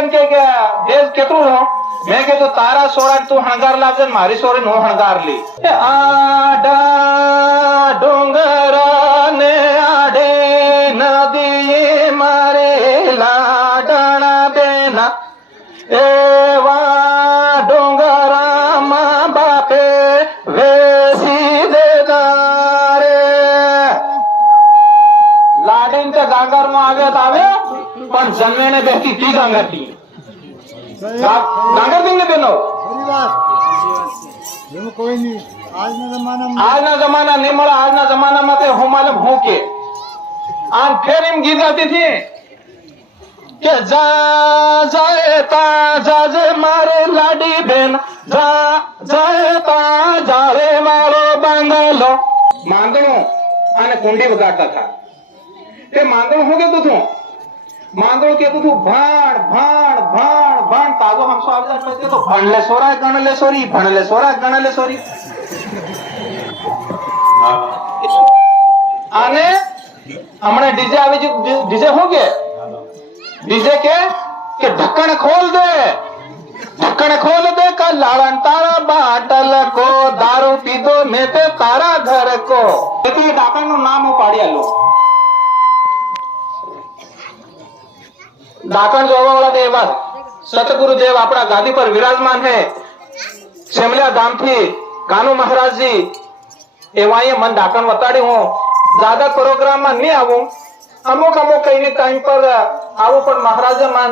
એમ કે દેશ કેટલું નો મેં કીધું તારા સોળા તું હણગાર લાવજે ને મારી સોળે નો હણગાર લી આડા ડુંગરા ને આડે નદી મારે લાડણા બેના એવા ડુંગરામાં બાપે વેસી દેતા રે લાડીને તે ગાંગર માં આવ્યો તો આવ્યો પણ જન્મે ને બેસી તી ગાંગર થી ગાંગર થી ને બેનો કોઈ નહીં આજના જમાના નહીં મળે આજના જમાનામાં તે હું માલમ હું કે આમ ફેર એમ ગીત ગાતી હતી કે જા જાય તા જાજે મારે લાડી બેન જા જાય તા જારે મારો બાંગલો માંગણું અને કુંડી વગાડતા હતા તે માંગણું શું કહેતું હતું માંગણું કહેતું હતું ભાણ ભાણ ભાણ ભાણ તાજો હમસો આવતા પછી તો ભણલે સોરા ગણલે સોરી ભણલે સોરા ગણલે સોરી આને હમણાં ડીજે આવી ગયું ડીજે શું કે ડીજે કે ઢક્કણ ખોલ દે કા લાળન તારા બાટલ કો દારૂ પીધો મેં તે તારા ઘર કો તેથી ડાકણ નું નામ હું પાડી આલું ડાકણ જોવા વાળા દેવા સતગુરુદેવ આપણા ગાદી પર વિરાજમાન है सेमलिया धाम थी कानू महाराज जी एवा मन ડાકણ વતાડી હું ज्यादा प्रोग्राम में नहीं आऊं अमुक अमुक कहीं टाइम पर आऊं पर महाराज मन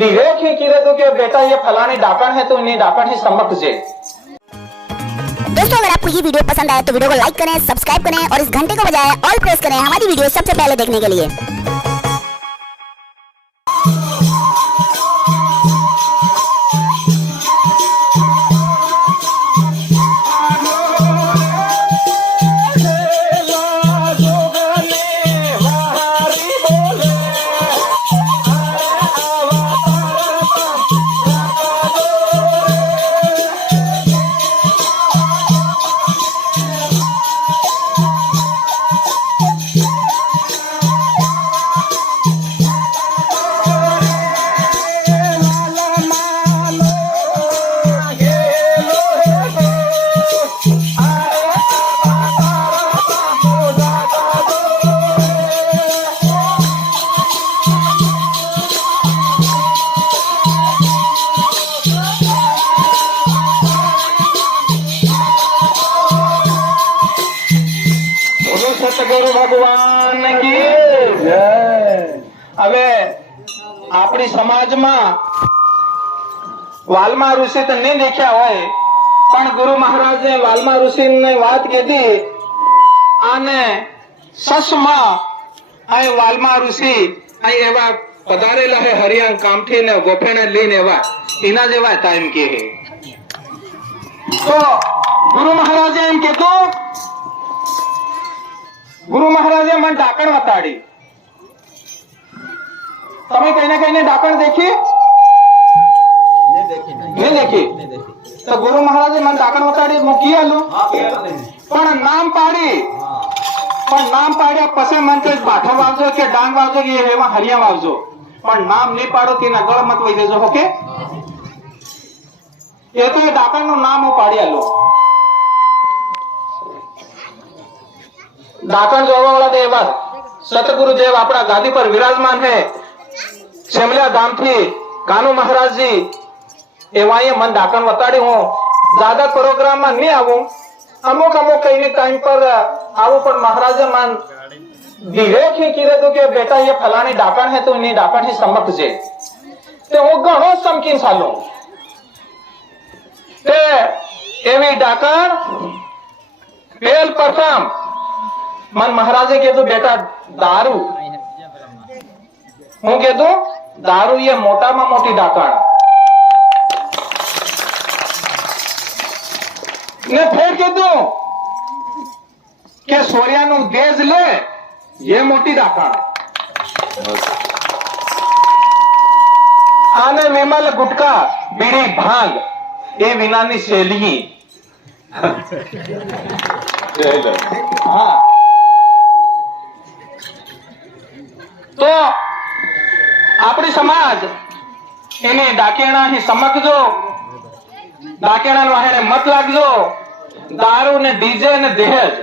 धीरे खींची रहे तो कि बेटा ये फलानी ડાકણ है तो इन्हीं ડાકણ ही समझ जे। दोस्तों अगर आपको ये वीडियो पसंद आया तो वीडियो को लाइक करें, सब्सक्राइब करें और इस घंटे को बजाय ऑल प्रेस करें हमारी वीडियो सबसे पहले देखने के लिए। सतगुरु भगवान की હવે આપણી સમાજમાં વાલ્મા ઋષિ તો નહીં દેખ્યા હોય પણ ગુરુ મહારાજે વાલ્મા ઋષિને વાત કીધી અને સસમાં આ વાલ્મા ઋષિ અહીં એવા પધારેલા હે હરિયાણ કામથી ને ગોફેને લઈને એવા એના જેવા ટાઈમ કે તો ગુરુ મહારાજે એમ કીધું ગુરુ મહારાજે મને ડાકણ વતાડી તમે કઈને ડાકણ દેખી નહીં દેખી તો ગુરુ મહારાજે મને ડાકણ વતાડી મૂકી આલું પણ નામ પાડ્યા પછી મને કે બાઠો વાવજો કે ડાંગ વાવજો કે એવા હરિયા વાવજો પણ નામ નહીં પાડો કે નગળ મત વહી દેજો ઓકે એ તો ડાકણ નું નામ હું પાડી આલું ડાકણ જોવા वाला देवा सतगुरुदेव अपना गादी पर विराजमान है सेमलिया धाम थी कानू महाराज जी एवा मन ડાકણ વતાડી હું ज्यादा प्रोग्राम में नहीं आऊं अमुक अमुक कहीं टाइम पर आऊं पर महाराज मन धीरे खींची रहे तो कि बेटा ये फलानी ડાકણ है तो इन्हीं ડાકણ ही समझ जे ते वो घणो समकीन सालो ते एवी ડાકણ पेल प्रथम मन महाराजे कहीधु बेटा दारू हूँ कहीधु दारू ये मोटा में मोटी ડાકણ ने फिर कहीधु के सोरिया नु देज ले ये मोटी ડાકણ आने विमल गुटका बीड़ी भांग ये विनानी शैली हाँ तो આપણી સમાજ એને ડાકેણા હી સમકજો, ડાકેણા નો એને મત લાગજો. દારૂ ને ડીજે ને દહેજ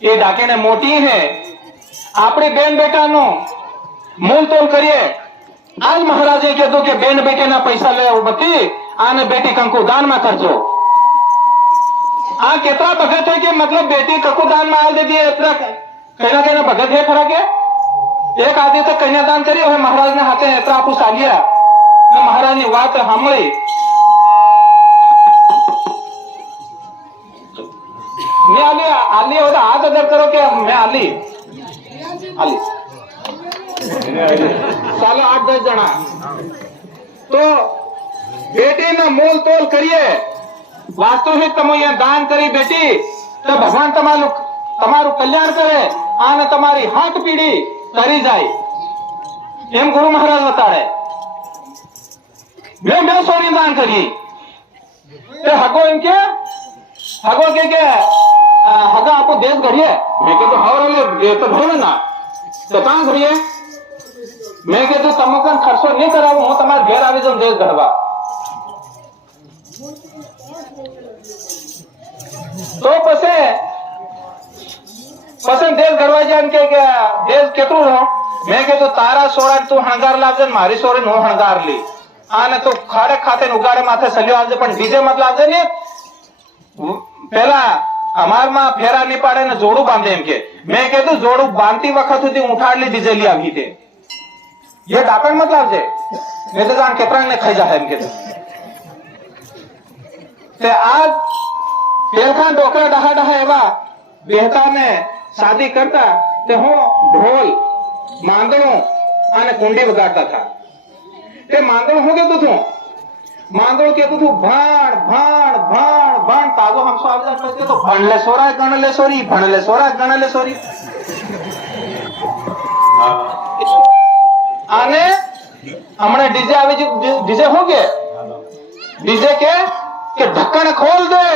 એ ડાકેને મોટી હે. આપણી બેન બેટાનું મૂલ તોલ કરીએ. આજ મહારાજે કીધું કે બેન બેટીના પૈસા લેવું નથી, આને બેટી કંકુ દાનમાં કરજો. આ કેટલા ભગત है કે मतलब बेटी कंकु दान में आल दे दिए इतना कहना भगत है खरा के एक आदमी तो कन्यादान करी હવે મહારાજ ને હાથે એത്ര આપું સાગ્યા ને મહારાજ ની વાત સાંભળી. મેં આલી હોતા હાથ અદર કરો કે મેં આલી ચાલો 8-10 જણા તો બેટીના મૂલ તોલ કરીએ. વાસ્તવિક તમે અહીંયા દાન કરી બેટી તો ભગવાન તમારું કલ્યાણ કરે અને તમારી હાથ પીડી તરી જાય એમ ગુરુ મહારાજ બતાડે. મેં સોરી દાન કરી તે હગો એમ કે હગો કે હગા આપો દેશ ઘડીએ. મેં કીધું હવે એ તો ભરે ના તો કાં ઘડીએ. મેં કીધું તમે કઈ ખર્ચો નહીં કરાવું, હું તમારા ઘેર આવી જાઉં દેશ ઘડવા. તો પછી દેશ ઘડવા જાય કે દેશ કેટલું રહો. મેં કીધું તારા સોરા તું હણગાર લાવજે, મારી સોરી હું હણગાર લી. આને તું ખાડે ખાતે ઉગાડે માથે સલ્યો આવજે, પણ બીજે મત લાવજે ને. પેલા અમારમાં ફેરા નહીં પાડે ને જોડું બાંધે એમ કે. મેં કીધું જોડું બાંધતી વખત સુધી ઉઠાડલી દીજેલી આવી તે એ ડાકણ મત લાવજે, મેં તો જાણ કેટલા ને ખાઈ જાય એમ કીધું. તે આજ પેલખાન ડોકરા ડહા ડહા એવા બેહતા ને શાદી કરતા તે હું ઢોલ માંદણું અને કુંડી વગાડતા હતા. તે માંદણું શું કેતું હતું? માંદણું કેતું હતું ભાણ ભાણ ભાણ ભાણ. તાજો હમસો આવી જાય તો ભણલે સોરા ગણલે સોરી, ભણલે સોરા ગણલે સોરી. અને હમણાં ડીજે આવી ગયું. ડીજે શું કે ડીજે કે ઢક્કણ ખોલ દે,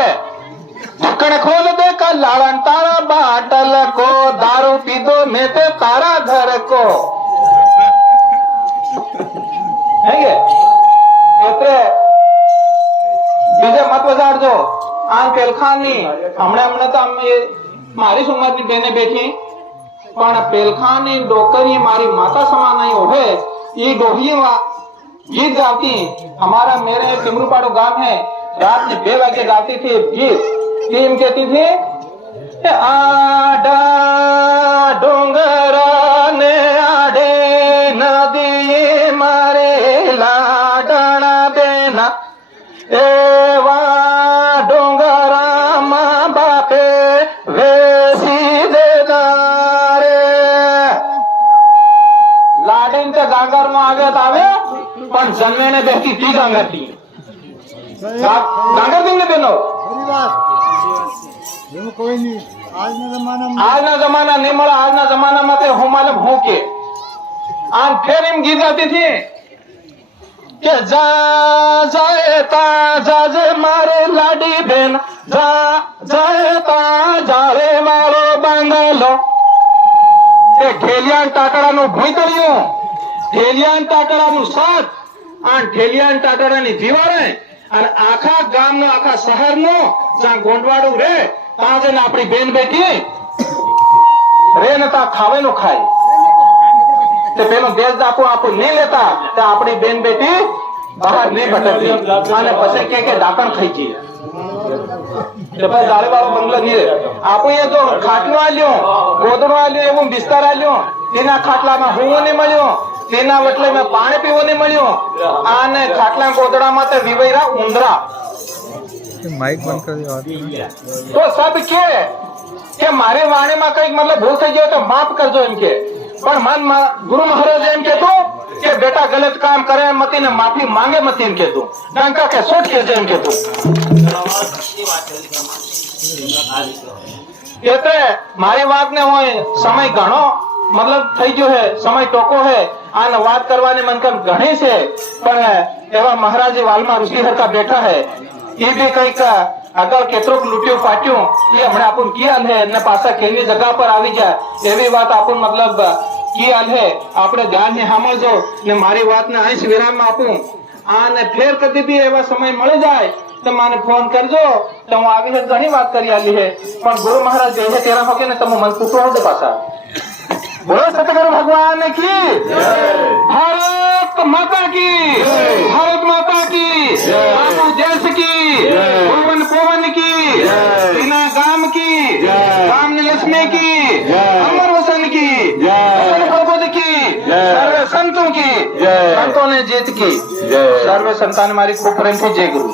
ઢक्कन खोल दे का लाड़न तारा बाटल को, दारू पीदो में ते तारा घर को. એટલે બીજે મત વજાડજો. આ પેલખાની હમણાં તો મારી ઉંમરની બેને બેઠી, પણ પેલખાની ડોકરી મારી માતા સમાન નહીં ઓઢે. એ ડોહી ગીત ગાતી. हमारा मेरे टिमरूपाड़ो गांव है, रात में 2 बजे गाती थी गीत. टीम कहती थी आडा डोंगरा ने आडे नदी मारे लाडना बेना, एवा डोंगरा माँ बापे वेसी देदारे. लाडीन ते गांगर में आगे આવે પણ જન્મે ને બેસતી તી ગાંગર થી ગાંગર દિન ને બેનો કોઈ નહીં. આજના જમાના નહીં મળે. આજના જમાનામાં તે હું માલમ હું કે આમ ફેર એમ ગીત ગાતી હતી કે જા જાય તા જાજે મારે લાડી બેન, જા જાય તા જાળે મારો બાંગલો. તે ઠેલિયાન ટાકડાનું ભૂંતળિયું, ઠેલિયાન ટાકડાનું સાથ, આ ઠેલિયાન ટાકડાની દીવારે અને આખા ગામનો આખા શહેરનો જ્યાં ગોંડવાડું રે ત્યાં જઈને આપણી બેન બેટી રે ને ત્યાં ખાવાનું ખાય. તે પેલો દેશ આપણું નહીં લેતા તો આપણી બેન બેટી બહાર નહીં ભટકતી અને પછી કે ડાકણ ખાઈ જઈએ. ભાઈ દાળે વાળો બંગલો નહીં રહે. આપણે જો ખાટલો આલ્યો, ગોદડો આલ્યો, એવું બિસ્તર આલ્યો, તેના ખાટલામાં હું નહીં મળ્યો, તેના વટલે મેં પાણી પીવું નહીં મળ્યું. અને ખાટલા ગોદડામાં તે વિવૈરા ઉંદરા. માઇક બંધ કરી દો તો સબ કે મારી વાણીમાં કઈક મતલબ ભૂલ થઈ ગયો તો માફ કરજો એમ કે. પણ મન ગુરુ મહારાજ એમ કહેતું કે બેટા ગલત કામ કરે મતી ને માફી માંગે મતી એમ કહેતું. ડંકા કે સોટ કે એમ કહેતું. એટલે મારી વાત ને હોય સમય ઘણો મતલબ થઈ ગયો હે, સમય ટોકો હે. આને વાત કરવાની મનકમ ઘણી છે, પણ એવા મહારાજે વાલમાં ઋષિ હરકા બેઠા હે. એ બી કઈક આગળ કેટલુંક લૂટ્યું પાટ્યું એ હમણાં આપણને ખ્યાલ હે ને પાછા કેની જગા પર આવી જાય એવી વાત આપણને મતલબ કી આલે આપણે ધ્યાનથી સાંભળજો ને મારી વાતને અહીં જ વિરામ આપું અને ફેર કદી બી એવા સમય મળી જાય તો મને ફોન કરજો તો હું આવી રીતે ઘણી વાત કરી આલી હે પણ ગુરુ મહારાજ જે છે તેરા હોકે ને તમે મન પૂછો હો પાછા બોલો સતગુરુ ભગવાન की भारत माता की भारत माता की आपू देश की भुवन पवन की बिना गाम की गाम लक्ष्मी की अमर वसन की प्रबोध की सर्व संतों की संतों ने जीत की सर्व संतान मारी खूब प्रेम से जय गुरु